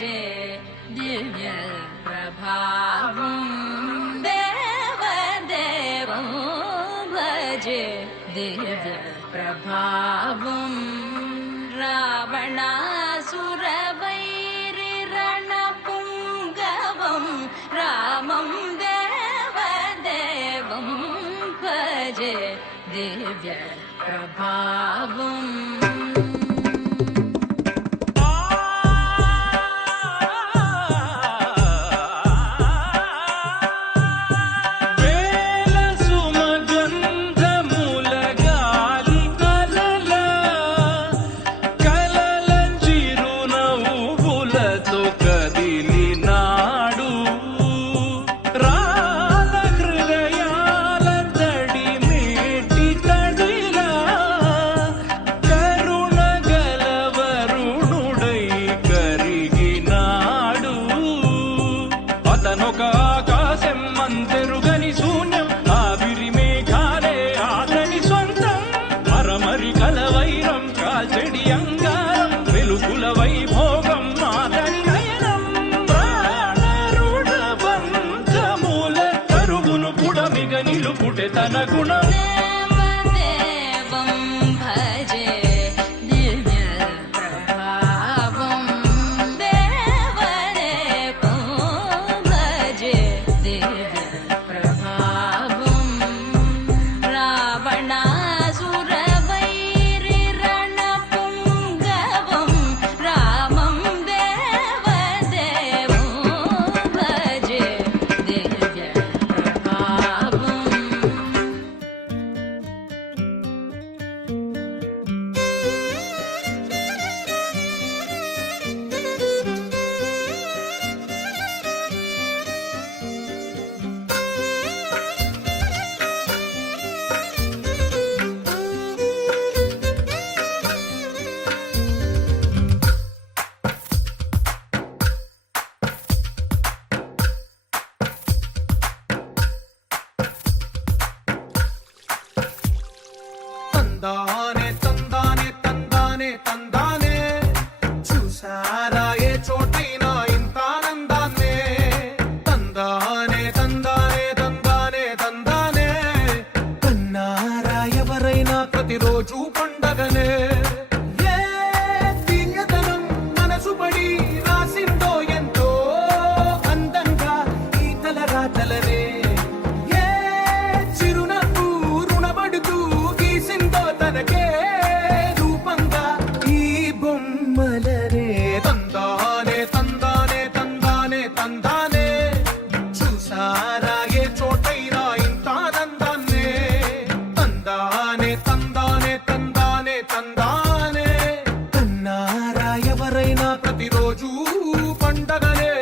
భజే దివ్య ప్రభావం దేవదేవం భజే దివ్య ప్రభావం రావణాసురవైరి రణపుంగవం రామం దేవదేవం భజే దివ్య ప్రభావం తన గుణం దేవదేవం భజే దివ్య ప్రభావం దేవదేవం భజే దివ్య ప్రభావం రావణాసురవైరి రణపుంగవం రామం దేవదేవం భజే దివ్య ప్రభావం తందానే తందానే తందానే తందానే చూసారా ఏ చోటైనా ఇంత ఆనందాన్నే తందానే తందానే తందానే తందానే కన్నారా ఎవరైనా ప్రతిరోజు పండగనే ఏ దివ్యతనం మనసు పడి రాసిందో ఎంతో అందంగా ఈ తలరాతలనే ఏ చిరునవ్వు రుణపడుతూ గీసిందో తనకే రూపంగా ఈ బొమ్మలనే తందానే తందానే తందానే తందానే చూసారా ఏ చోటైనా ఇంత ఆనందాన్నే తందానే తందానే తందానే తందానే కన్నారా ఎవరైనా ప్రతిరోజు పండగనే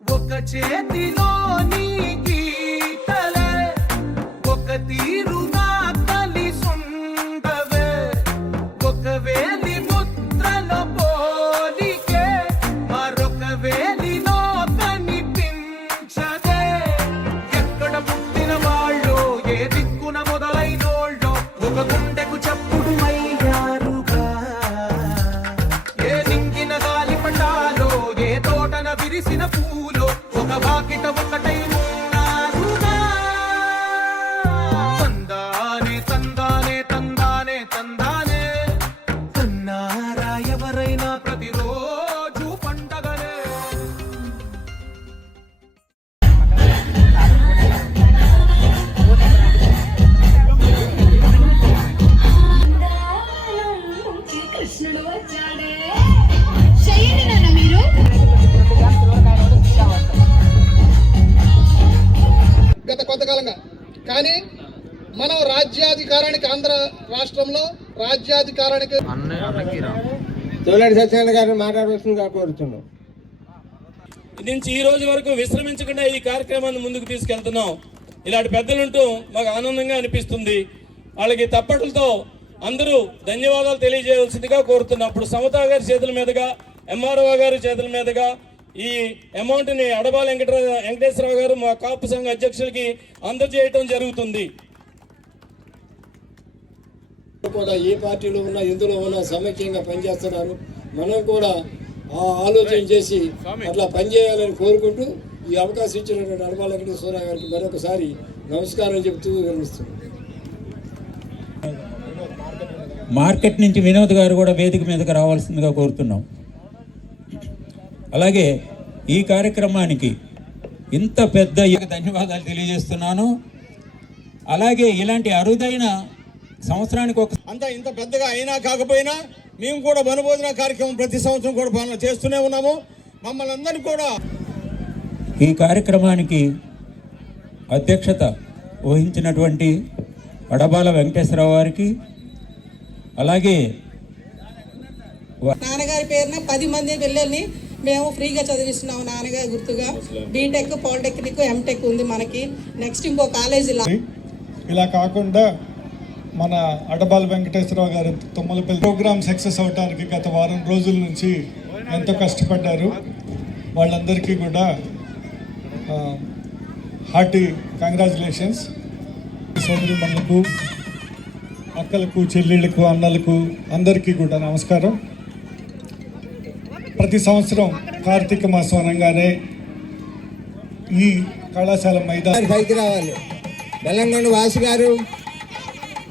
ఒక చేతిలో నీ గీతలే ఒక తీరుగా కలిసుండవే ఒక వేలి ముద్రలో పోలికే మరొక వేలిలో కనిపించదే ఎక్కడ పుట్టిన వాళ్ళో ఏ దిక్కున మొదలైనోళ్ళో ఒక గుండెకు చప్పుడు అయ్యారుగా ఏ నింగిన గాలి పటాలో ఏ తోటన విరిసిన పూలో ఒక వాకిట ఒకటై ఉన్నారుగా తందానే తందానే తందానే తందానే కన్నారా ఎవరైనా ప్రతిరోజు పండగనే కృష్ణుడు వచ్చాడే చెయ్యండి మీరు గత కొంతకాలంగా కానీ మనం రాజ్యాధికారానికి ఆంధ్ర రాష్ట్రంలో రాజ్యాధికారానికి తోలాడి సత్యనారాయణ గారిని మాట్లాడవలసిందిగా కోరుతున్నాం. నుంచి ఈ రోజు వరకు విశ్రమించకుండా ఈ కార్యక్రమాన్ని ముందుకు తీసుకెళ్తున్నాం. ఇలాంటి పెద్దలుంటూ మాకు ఆనందంగా అనిపిస్తుంది. వాళ్ళకి తప్పట్లతో అందరూ ధన్యవాదాలు తెలియజేయవలసిందిగా కోరుతున్నప్పుడు సమతా గారి చేతుల మీదుగా, ఎంఆర్ఓ గారి చేతుల మీదుగా ఈ అమౌంట్ని అడబాల వెంకటేశ్వరరావు గారు మా కాపు సంఘ అధ్యక్షులకి అందజేయటం జరుగుతుంది. కూడా ఏ పార్టీలో ఉన్నా ఎందులో ఉన్నా సమైక్యంగా పనిచేస్తున్నారు. మనం కూడా ఆ ఆలోచన చేసి అట్లా పనిచేయాలని కోరుకుంటూ ఈ అవకాశం ఇచ్చినటువంటి అడబాల వెంకటేశ్వరరావు గారికి మరొకసారి నమస్కారం చెబుతూ విరమిస్తున్నాం. మార్కెట్ నుంచి వినోద్ గారు కూడా వేదిక మీదకి రావాల్సిందిగా కోరుతున్నాం. అలాగే ఈ కార్యక్రమానికి ఇంత పెద్ద ధన్యవాదాలు తెలియజేస్తున్నాను. అలాగే ఇలాంటి అరుదైన సంవత్సరానికి ఒక అంతా ఇంత పెద్దగా అయినా కాకపోయినా మేము కూడా వనభోజన కార్యక్రమం ప్రతి సంవత్సరం కూడా చేస్తూనే ఉన్నాము. మమ్మల్ని అందరినీ కూడా ఈ కార్యక్రమానికి అధ్యక్షత వహించినటువంటి అడబాల వెంకటేశ్వరరావు గారికి, అలాగే నాన్నగారి పేరున 10 మంది పిల్లల్ని మేము ఫ్రీగా చదివిస్తున్నాము. నాన్నగారి గుర్తుగా బీటెక్, పాలిటెక్నిక్, ఎంటెక్ ఉంది మనకి. నెక్స్ట్ ఇంకో కాలేజీ ఇలా కాకుండా మన అడబాల వెంకటేశ్వరరావు గారు తుమ్మలపల్లి ప్రోగ్రామ్ సక్సెస్ అవడానికి గత వారం రోజుల నుంచి ఎంతో కష్టపడ్డారు. వాళ్ళందరికీ కూడా హార్టీ కంగ్రాచులేషన్స్. సోదరి మనులకు, అక్కలకు, చెల్లెళ్ళకు, అన్నలకు అందరికీ కూడా నమస్కారం. ప్రతి సంవత్సరం కార్తీక మాసం అనగానే ఈ కళాశాల మైదానం పైకి రావాలి. బెల్లంకొండ వాసు గారు,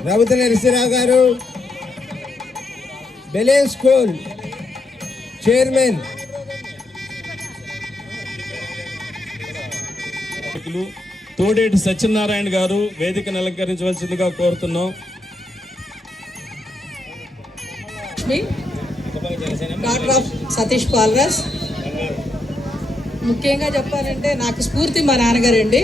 రఘుత నరసింహరావు గారు, బెలేన్ స్కూల్ చైర్మన్ తోడేటి సత్యనారాయణ గారు వేదికను అలంకరించవలసిందిగా కోరుతున్నాం. Doctor of Satish Paulraj. ముఖ్యంగా చెప్పాలంటే నాకు స్ఫూర్తి మా నాన్నగారండి.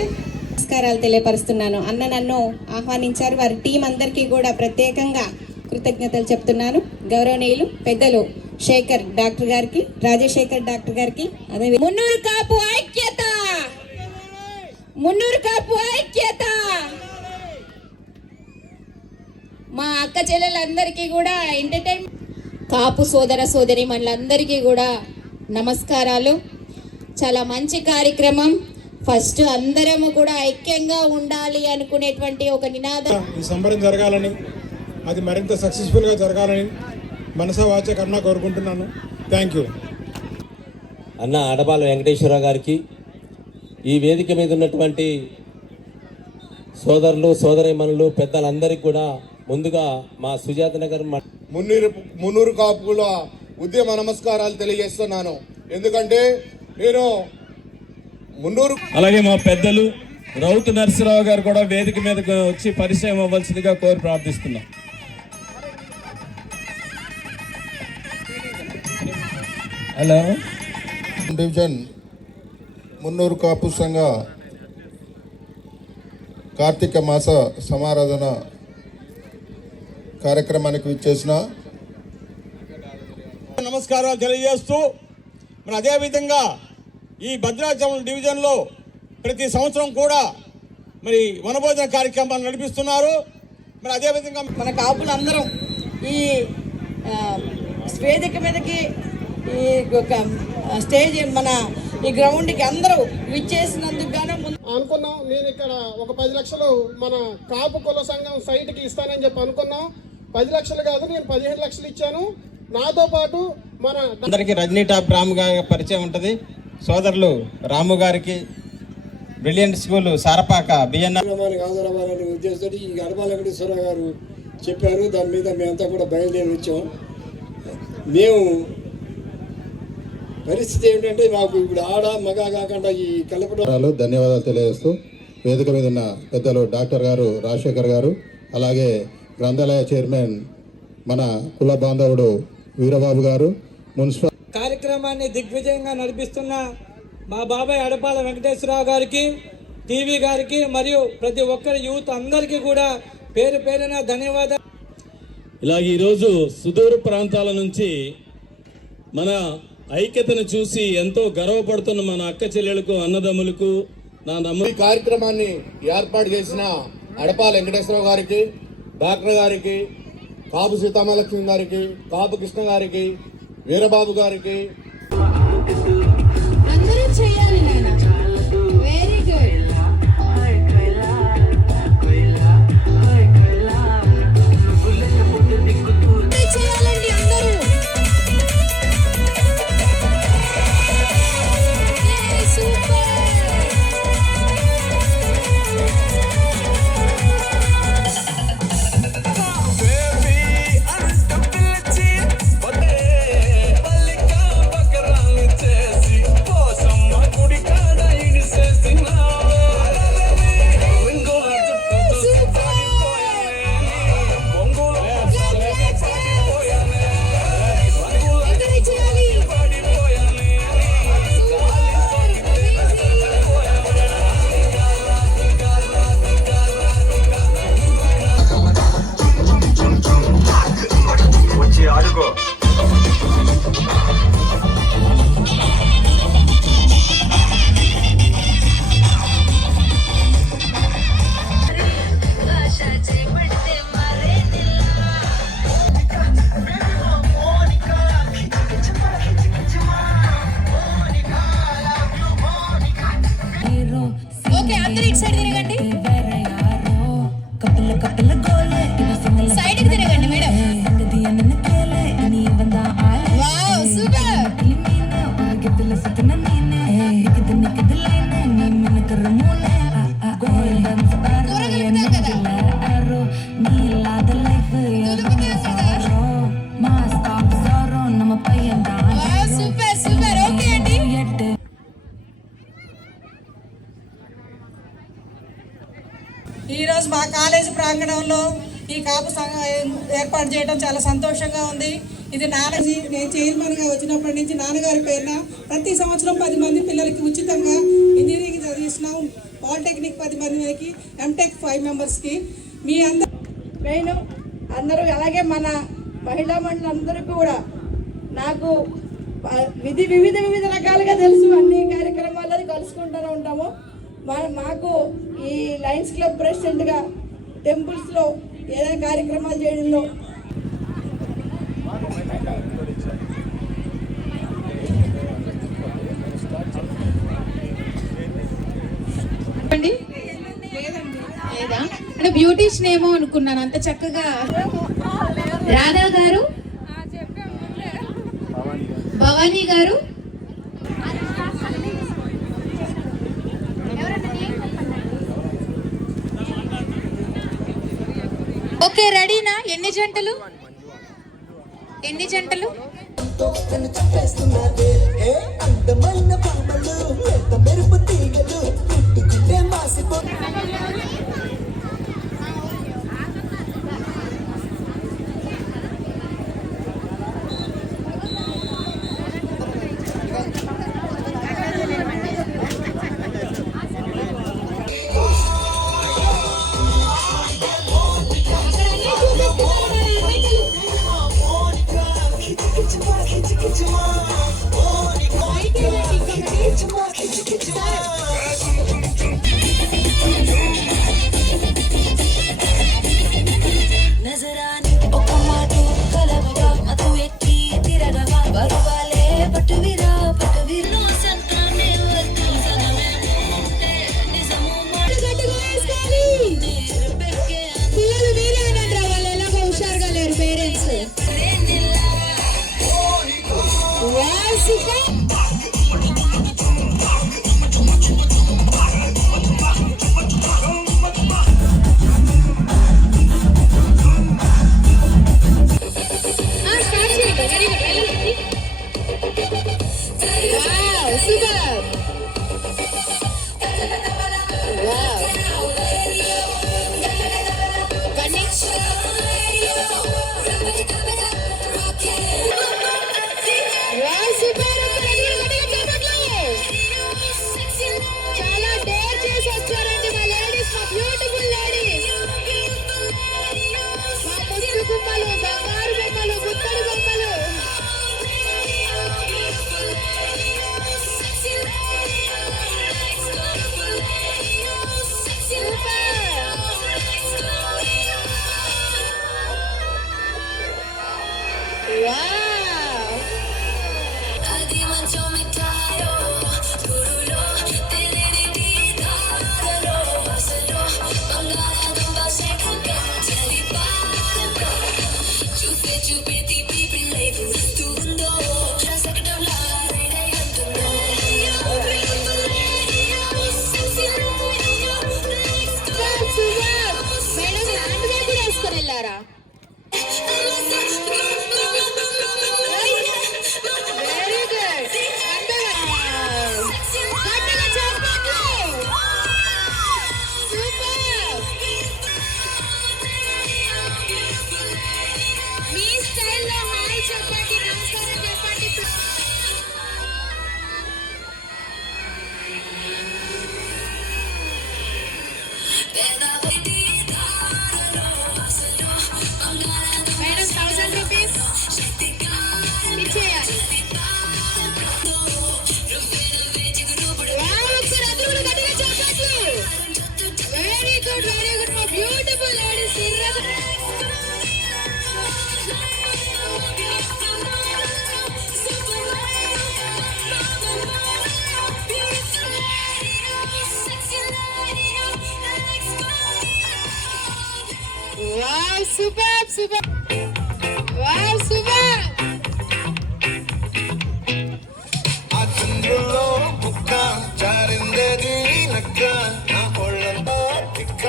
నమస్కారాలు తెలియపరుస్తున్నాను. అన్న నన్ను ఆహ్వానించారు. వారి టీం అందరికీ కూడా ప్రత్యేకంగా కృతజ్ఞతలు చెప్తున్నాను. గౌరవనీయులు పెద్దలు శేఖర్ డాక్టర్ గారికి, రాజశేఖర్ డాక్టర్ గారికి, అదే మున్నూరు కాపు ఐక్యత, మున్నూరు కాపు ఐక్యత. మా అక్క చెల్లెలందరికీ కూడా ఎంటర్టైన్మెంట్, కాపు సోదర సోదరి మనందరికీ కూడా నమస్కారాలు. చాలా మంచి కార్యక్రమం. ఫస్ట్ అందరము కూడా ఐక్యంగా ఉండాలి అనుకునేటువంటి ఒక నినాదం. ఈ సంబరం జరగాలని, అది మరింత సక్సెస్ఫుల్గా జరగాలని మనసా వాచ కన్నా కోరుకుంటున్నాను. Thank you. అన్న అడబాల వెంకటేశ్వరరావు గారికి, ఈ వేదిక మీద ఉన్నటువంటి సోదరులు, సోదరీమణులు, పెద్దలందరికీ కూడా ముందుగా మా సుజాత నగర్ మున్నూరు కాపుల ఉద్యమ నమస్కారాలు తెలియజేస్తున్నాను. ఎందుకంటే నేను అలాగే మా పెద్దలు రౌతు నరసింహరావు గారు కూడా వేదిక మీదకి వచ్చి పరిచయం అవ్వాల్సిందిగా కోరి ప్రార్థిస్తున్నాం. హలో. డివిజన్ మున్నూరు కాపు సంఘ కార్తీక మాస సమారాధన కార్యక్రమానికి విచ్చేసిన నమస్కారాలు తెలియజేస్తూ, మరి అదేవిధంగా ఈ భద్రాచలం డివిజన్లో ప్రతి సంవత్సరం కూడా మరి వనభోజన కార్యక్రమాలు నడిపిస్తున్నారు. మరి అదేవిధంగా మన కాపులందరం ఈ వేదిక మీదకి, ఈ స్టేజ్ మన ఈ గ్రౌండ్కి అందరూ విచ్చేసినందుకు గాను అనుకున్నాం. నేను ఇక్కడ ఒక 10 లక్షలు మన కాపు కుల సంఘం సైట్కి ఇస్తానని చెప్పి అనుకున్నాం. 10 లక్షలు కాదు, నేను 15 లక్షలు ఇచ్చాను. నాతో పాటు మన అందరికీ రజనీ టాప్ రాము గారి పరిచయం ఉంటుంది. సోదరులు రాము గారికి, బ్రిలియంట్ స్కూల్ సారపాక బిఎన్ఆర్ ఆధారవాలని ఉద్దేశంతో ఈ అడబాల వెంకటేశ్వరరావు గారు చెప్పారు. దాని మీద మేమంతా కూడా బయలుదేరి వచ్చాం. మేము పరిస్థితి ఏమిటంటే మాకు ఇప్పుడు ఆడ మగ కాకుండా ఈ కలపడం. ధన్యవాదాలు తెలియజేస్తూ వేదిక మీద ఉన్న పెద్దలు డాక్టర్ గారు, రాజశేఖర్ గారు, అలాగే గ్రంథాలయ చైర్మన్ మన కుల బాంధవుడు వీరబాబు గారు, మున్సిపల్ కార్యక్రమాన్ని దిగ్విజయంగా నడిపిస్తున్న మా బాబాయ్ అడపాల వెంకటేశ్వరరావు గారికి, టీవీ గారికి మరియు ప్రతి ఒక్కరి యూత్ అందరికీ కూడా పేరు పేరున ధన్యవాదాలు. ఇలాగ ఈరోజు సుదూర ప్రాంతాల నుంచి మన ఐక్యతను చూసి ఎంతో గర్వపడుతున్న మన అక్క చెల్లెలకు, అన్నదమ్ములకు ఈ కార్యక్రమాన్ని ఏర్పాటు చేసిన అడపాల వెంకటేశ్వరరావు గారికి, డాక్టర్ గారికి, కాపు సీతామలక్ష్మి గారికి, కాపు కృష్ణ గారికి, వీరబాబు గారికి అందరూ చేయాలి నాన్న. Very good. చేయాలండి అందరూ. సూపర్. ఓకే, అందరూ ఇటు సైడ్ తిరగండి. సైడ్కి తిరగండి madam. Wow, super. Super super. Okay అండి. ఈరోజు మా కాలేజీ ప్రాంగణంలో ఈ కాపు సంఘం ఏర్పాటు చేయడం చాలా సంతోషంగా ఉంది. ఇది నాన్నజీ, నేను చైర్మన్గా వచ్చినప్పటి నుంచి నాన్నగారి పేరున ప్రతి సంవత్సరం 10 మంది పిల్లలకి ఉచితంగా ఇంజనీరింగ్ చదివిస్తున్నాం. పాలిటెక్నిక్ 10 మందికి, ఎంటెక్ 5 మెంబర్స్కి. మీ అందరూ అలాగే మన మహిళా మండలందరికీ కూడా నాకు వివిధ రకాలుగా తెలుసు. అన్ని కార్యక్రమాల్లో కలుసుకుంటూనే ఉంటాము. మాకు ఈ లయన్స్ క్లబ్ ప్రెసిడెంట్గా టెంపుల్స్లో ఏదైనా కార్యక్రమాలు చేయడంలో లేదా అంటే బ్యూటీషియన్ ఏమో అనుకున్నాను, అంత చక్కగా. రాధా గారు, భవానీ గారు, ఓకే రెడీనా? ఎన్ని జంటలు? సూపర్ సూపర్ వావ్ సూపర్ ఆ చంద్రుల్లో బుక్క చారిందేది నక్క నా ఒళ్ళంతా తిక్క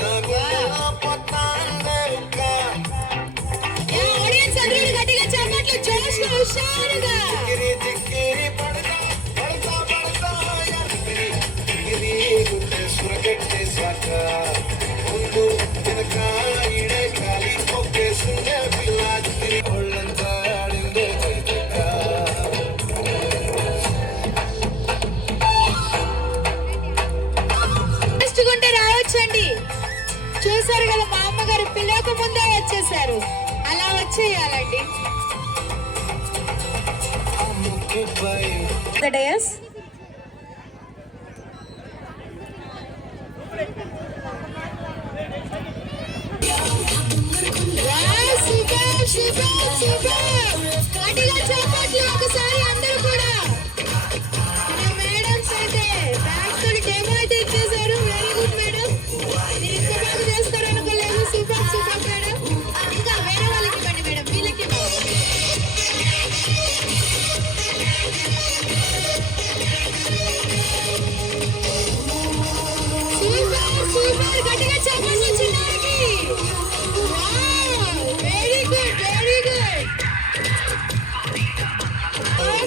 నా గుండెలో పోతాందే ఉక్క. ఆడియన్స్ అందరూ గట్టిగా చప్పట్లు జోష్గా హుషారుగా జిగిరి జిగిరి పడతా పడతా పడతా ఎగిరి జిగిరి గుండె సురగట్టేశాక ముందు వెనక ఈడే కాలి ఒక్కేసిందే పిల్ల జిగిరి ఒళ్ళంతా ఆడిందే జగజగ. ఫాస్ట్గుంటే రావచ్చండి. చూసారు కదా మా అమ్మగారు పిల్లక ముందే వచ్చేసారు. అలా వచ్చేయాలండి. డయస్ సూపర్ సూపర్ సూపర్ గట్టిగా చప్పట్లు ఒకసారి అందరూ కూడా. మేడమ్స్ అయితే బ్యాక్ తోటి డెమో అయితే ఇచ్చేసారు. Very good madam. మీరు ఇంకా బాగా చేస్తారు అనుకోలేదు. Super super madam. ఇంకా వేరే వాళ్ళకి ఇవ్వండి మేడం. వీళ్ళకి సూపర్ సూపర్ గట్టిగా చప్పట్లు చిన్నారికి. Wow very good very good.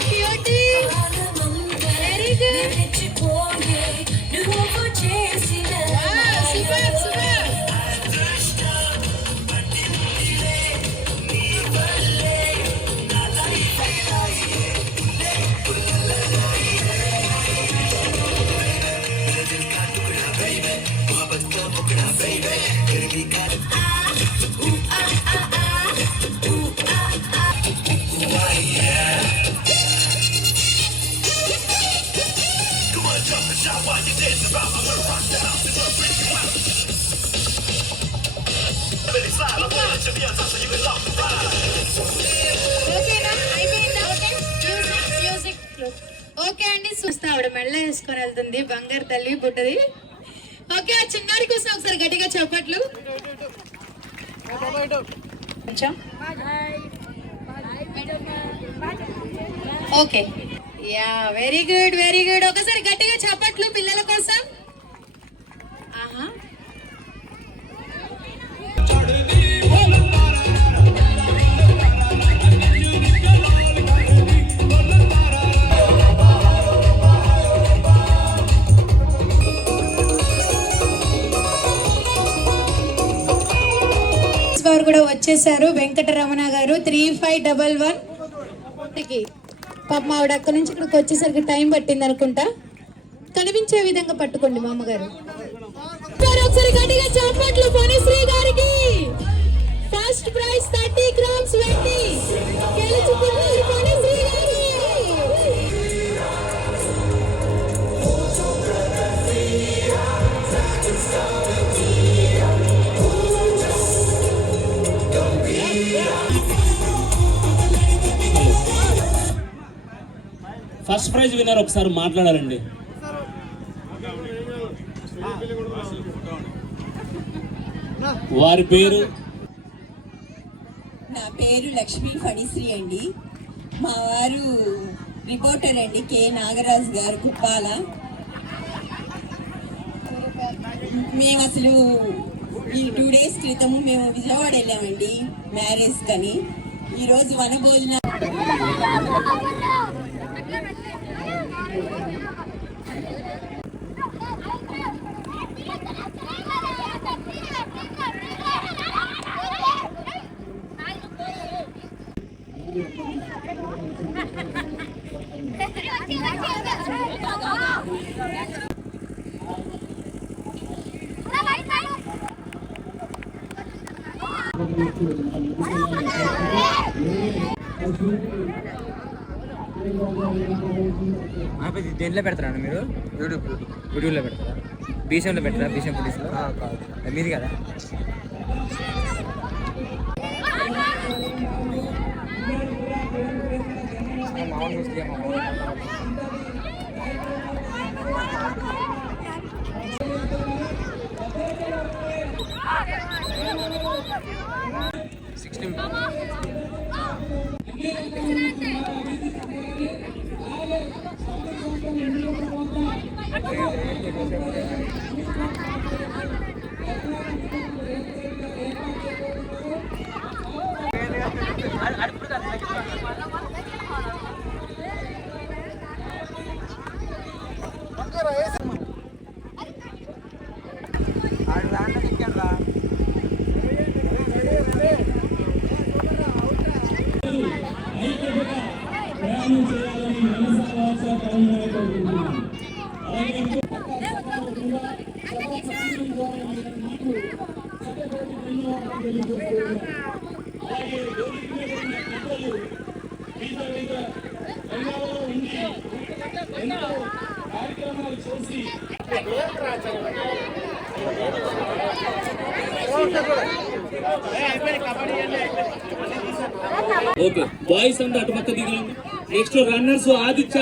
Cutie very good. Super super ఓకేనా అయిపోయిందా? ఓకే మ్యూజిక్ ఓకే అండి. చూస్తా ఆవిడ మెళ్ళ వేసుకొని వెళ్తుంది. బంగారు తల్లి పుట్టది. ఓకే ఆ చిన్నారి కోసం ఒకసారి గట్టిగా చెప్పట్లు. కొంచెం okay yeah very good very good. ఒకసారి గట్టిగా చెప్పట్లు పిల్లల కోసం. ఆహా వారు కూడా వచ్చేసారు. వెంకటరమణ గారు 3511 పాప ఆవిడ అక్కడి నుంచి ఇక్కడికి వచ్చేసరికి టైం పట్టింది అనుకుంటా. కనిపించే విధంగా పట్టుకోండి మా అమ్మగారు. ఒకసారి గట్టిగా చప్పట్లు పనిశ్రీ గారికి. ఫస్ట్ ప్రైజ్ 30 గ్రామ్స్ వెండి గెలుచుకున్నారు పనిశ్రీ గారు. ఫస్ట్ ప్రైజ్ విన్నర్ ఒకసారి మాట్లాడాలండి. వారి పేరు? నా పేరు లక్ష్మీ ఫణిశ్రీ అండి. మా వారు రిపోర్టర్ అండి కె నాగరాజు గారు కుప్పాల. మేము అసలు ఈ 2 days క్రితము మేము విజయవాడ వెళ్ళామండి మ్యారేజ్ కని. ఈరోజు వనభోజన దేంట్లో పెడతారా మీరు? యూట్యూబ్లో పెడతారా? బీసంలో పెట్టారా? బీసం పులిస్లో మీది కదా? ప్రయాణం చేయాలని మనసావాచ కర్మణ కోరుకుంటున్నాను. అలాగే అలాగే వేదిక మీద ఉన్న పెద్దలు వివిధ రంగాల్లో ఉండి ఎన్నో కార్యక్రమాలు చేసి ఓకే బాయ్స్ అంతా అటు పక్క దిగండి. Next runners Aditya